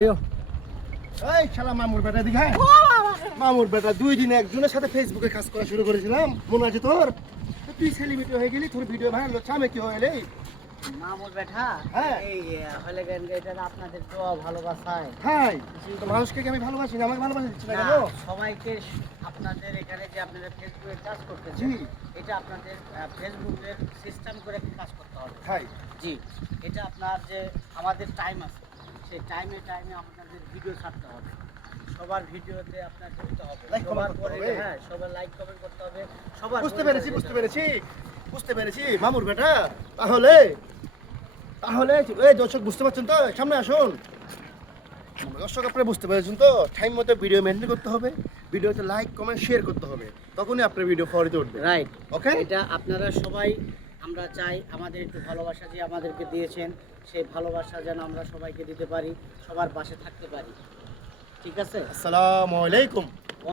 এই শালা মামুর বেটা দিঘা মামুর বেটা 2 দিন একজনের সাথে ফেসবুকে কাজ করা শুরু করেছিলাম, মনে আছে তোর? তুই সেলিব্রিটি হয়ে গেলি, তোর ভিডিও ভাইরাল হচ্ছে, আমি কি হইলে মামুর বেটা হ্যাঁ এই হলে গান এটা আপনাদের তো ভালোবাসায় হাই তো মানুষকে কি আমি ভালোবাসি না? আমাকে ভালোবাসা দিচ্ছি না না, কেন? সবাইকে আপনাদের এখানে যে আপনারা ফেসবুকে কাজ করতেছেন জি এটা আপনাদের ফেসবুকের সিস্টেম করে কাজ করতে হবে। হাই জি, এটা আপনার যে আমাদের টাইম আছে সেই টাইমে আপনাদের ভিডিও ছাড়তে হবে, সবার ভিডিওতে আপনার ঢুকতে হবে, Like, comment সবার করতে পরে হবে। হ্যাঁ সবার লাইক কমেন্ট করতে হবে, সবার বুঝতে পরে পেরেছি যেতে বুঝতে হবে। পেরেছি বুঝতে পেরেছি মামুর বেটা। তাহলে তাহলে এই দর্শক বুঝতে পারছেন তো? সামনে আসুন। দর্শক আপনারা বুঝতে পেরেছেন তো? টাইম মতো ভিডিও মেনটেন করতে হবে, ভিডিওতে লাইক কমেন্ট শেয়ার করতে হবে, তখনই আপনার ভিডিও ফরিতে উঠবে। রাইট, ওকে এটা আপনারা সবাই আমরা চাই আমাদের একটু ভালোবাসা যে আমাদেরকে দিয়েছেন সেই ভালোবাসা যেন আমরা সবাইকে দিতে পারি, সবার পাশে থাকতে পারি। ঠিক আছে? আসসালামু আলাইকুম।